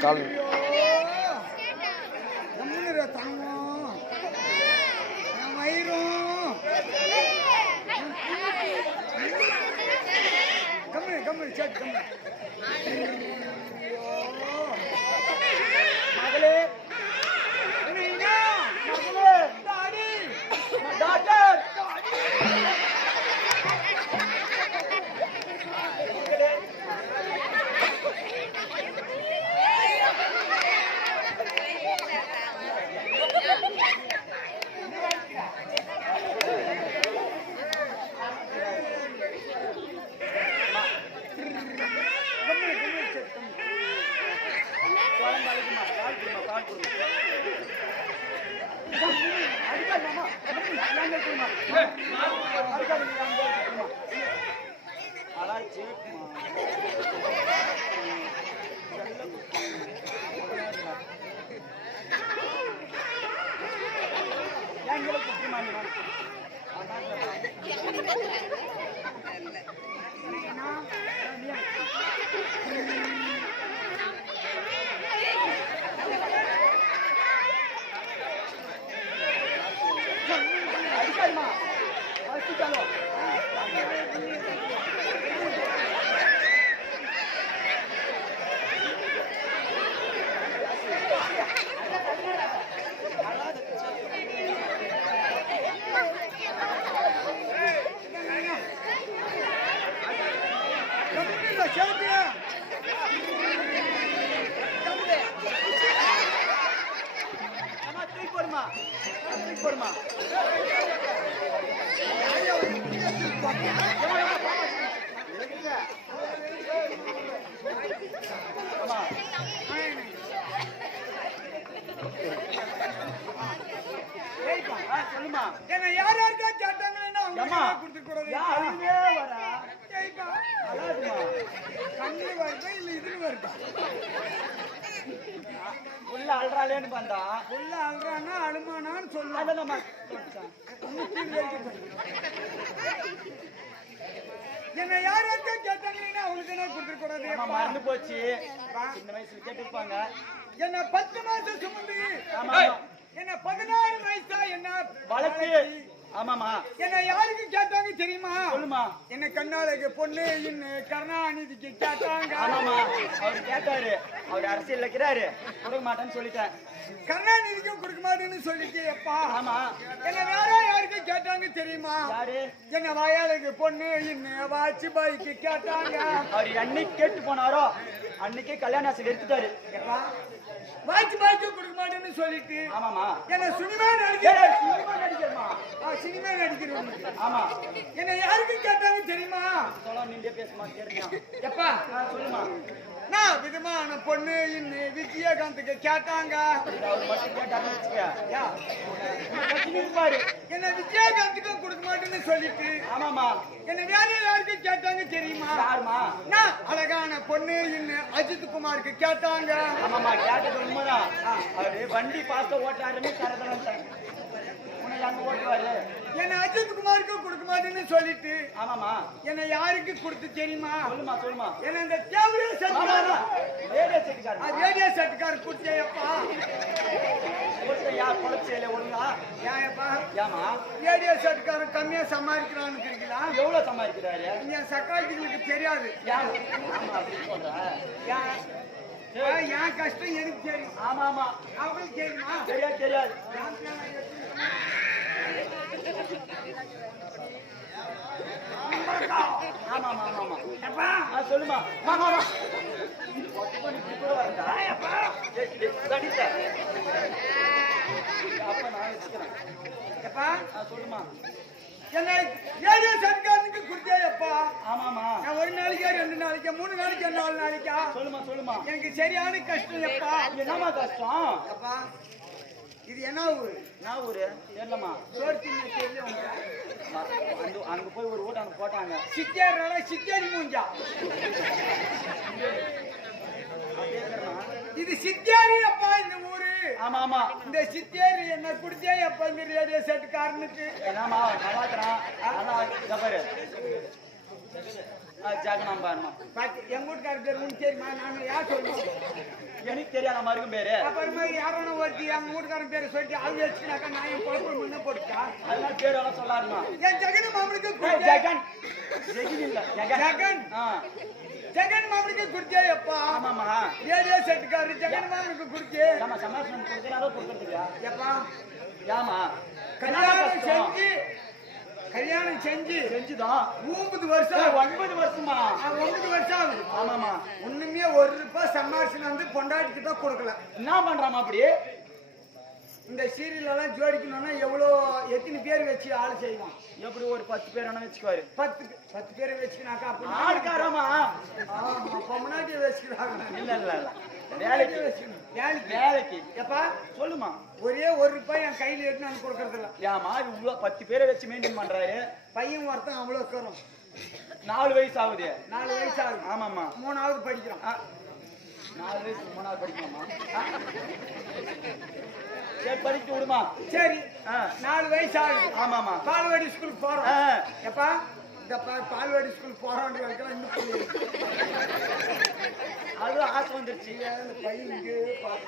கால். கம்மு கம்மு சரி கம்மு அதான் சேக்குமா சொல்லுமா என்ன யார் யாருக்கா கேட்டாங்கன்னா ஏம்மா, அவங்க கொடுத்து கண்ணு வருதா இல்ல இதுல வருதா? உள்ள அழுறாளேன்னு பார்த்தா. உள்ள அழுறானா அழுமானான்னு சொல்லலாம் அதை நம்ம. என்ன யார் யாருக்கா கேட்டாங்கன்னா அவங்களுக்கு என்ன மறந்து போச்சு. சின்ன வயசுல கேட்டுருப்பாங்க. என்ன பத்து மாசம் சுமந்து. என்ன பதினாறு வயசா என்ன? வளர்த்து. ஆமாமா என்ன யாருக்கு தெரியுமா சொல்லுமா? என்ன கண்ணாளுக்கு பொண்ணு இன்னும் கருணாநிதிக்கு கேட்டாங்க. ஆமாமா அவர் கேட்டாரு. அவர் அரசியல் இருக்கிறாரு. கொடுக்க மாட்டேன்னு சொல்லிட்டேன். கருணாநிதிக்கும் கொடுக்க மாட்டேன்னு சொல்லிட்டு எப்பா ஆமா. என்ன வேற யாருக்கு கேட்டாங்க தெரியுமா? யாரு? என்ன வயலுக்கு பொண்ணு இன்னும் வாட்சி பாய்க்கு கேட்டாங்க. அவர் என்னைக்கு கேட்டு போனாரோ அன்னைக்கே கல்யாண ஆசை எடுத்துட்டாரு வாட்சி பாய்க்கு கொடுக்க மாட்டேன்னு சொல்லிட்டு ஆமாமா என்ன சினிமா நடிகர் சினிமா நடிகர்மா. சினிமா நடிக்கிறவனுக்கு ஆமா. என்ன யாருக்கு கேட்டாங்க தெரியுமா? சொல்ல நின்றே பேசுமா தெரியும் எப்பா சொல்லுமா. நான் விதமான பொண்ணு விஜயகாந்துக்கு கேட்டாங்க. என்ன விஜயகாந்துக்கும் கொடுக்க மாட்டேன்னு சொல்லிட்டு. ஆமாமா என்ன வேற யாருக்கு கேட்டாங்க தெரியுமா? யாருமா? அழகான பொண்ணு இன்னும் அஜித் குமாருக்கு கேட்டாங்க. ஆமாமா கேட்டது உண்மைதான். வண்டி பார்த்து ஓட்டுறாருன்னு கரதம் அங்க ஓட்டுவாரு என்ன அஜித் குமாருக்கு கொடுக்க மாட்டேன்னு சொல்லிட்டு. ஆமாமா என்ன யாருக்கு கொடுத்து தெரியுமா? சொல்லுமா சொல்லுமா என்ன இந்த தேவையே ஆமாமா செட்டு ரேடியோ செட்டுக்காரு ரேடியோ செட்டுக்கார் கொடுத்தேப்பா ஒருத்தன் யார் குறைச்சல ஒழுங்கா? ஏன்ப்பா? ஏமா ரேடியோ செட்டுக்காரன் கம்மியா சமாளிக்கிறான்னு தெரியுங்களா எவ்வளவு சம்பாதிக்கிறாரு என் சக்காலத்துகளுக்கு தெரியாது. யார் ஆமா அப்படி சொல்ற. ஏன்? ஏன் என் கஷ்டம் எனக்கு தெரியும்? ஆமா ஆமா அவங்களுக்கு தெரியுமா? தெரியாது தெரியாது ஆமா ஆமா ஆமா ஆமா எப்பா ஆ, சொல்லுமா ஒரு நாளைக்கா ரெண்டு நாளைக்கா மூணு நாளைக்கா நாலு நாளைக்கா? சொல்லுமா சொல்லுமா. எனக்கு சரியான கஷ்டம் எப்பா என்னமா கஷ்டம்? எப்பா? இது என்ன ஊரு? நான் ஊரு? தெரியலமா அந்த அங்க போய் ஒரு ஓட்டு அங்க போட்டாங்க. சித்தேரி சித்தேரி மூஞ்சா? இது சித்தேரி அப்பா இந்த ஊரு. ஆமா ஆமா. இந்த சித்தேரி என்ன குடிச்சே எப்ப இந்த ரேடியோ செட்டுக்காரனுக்கு என்னம்மா நல்லா இருக்கிறான் நல்லா இதோ பாரு பாத்து எங்க வீட்டுக்கார பேர் உனக்கு தெரியுமா நான் யார் சொல்லுவேன் எனக்கு தெரியாத மாதிரிக்கும் பேரு. அப்புறமா யாரோன ஒருத்தி அவங்க வீட்டுக்காரன் பேரை சொல்லிட்டு அவங்க வச்சுக்கினாக்கா நான் என் குழப்பம் முன்ன போட்டுட்டா அதனால பேர் எல்லாம் சொல்லாருமா என் ஜெகன் மாமனுக்கு குடிச்சே? ஜெகன். ஜெகன் இல்ல ஜெகன். ஜெகன். மாமனுக்கு குடிச்சே எப்பா? ஆமாமா ஏரியா செட்டுக்காரு ஜெகன் மாமனுக்கு குடிச்சே? நம்ம சமாசனம் கொடுக்கறாரோ கொடுக்கறதுக்கா எப்பா ஏமா கல்யாணம் செஞ்சு கல்யாணம் செஞ்சு செஞ்சுதான் ஒன்பது வருஷம் ஒன்பது வருஷமா? ஒன்பது வருஷம் ஆகுது. ஆமாமா ஒண்ணுமே ஒரு ரூபாய் சம்பாரிச்சு வந்து பொண்டாட்டி கிட்ட கொடுக்கல. என்ன பண்றாமா அப்படி? இந்த சீரியல் எல்லாம் ஜோடிக்கணும்னா எவ்வளோ எத்தனை பேர் வச்சு ஆள் செய்வோம் எப்படி ஒரு பத்து பேர் வேணா வச்சுக்குவாரு. பத்து பத்து பேரை வச்சுனாக்கா அப்படி ஆளுக்காரமா அப்ப முன்னாடி வச்சுக்கிறாங்க. இல்ல இல்ல இல்ல. வேலைக்கு. வேலைக்கு வேலைக்கு. எப்பா? சொல்லுமா. ஒரே ஒரு ரூபாய் என் கையில எடுத்து நான் கொடுக்கறது இல்ல ஏமா இவ்வளவு பத்து பேரை வச்சு மெயின்டைன் பண்றாரு? பையன் ஒருத்தன் அவ்வளோ இருக்கிறோம் நாலு வயசு ஆகுது. நாலு வயசு ஆகுது. ஆமாமா மூணாவது படிக்கிறோம் நாலு வயசு மூணாவது படிக்கணுமா? சரி படிக்க விடுமா? சரி. நாலு வயசு ஆகுது. ஆமாமா பால்வாடி ஸ்கூல் போறோம். ஆ, எப்பா? இந்த பால்வாடி ஸ்கூல் போறோன்ற வரைக்கும் இன்னும் புரியுது. அது ஆசை வந்துருச்சு ஏன் இந்த பையன் இங்கே பாரு.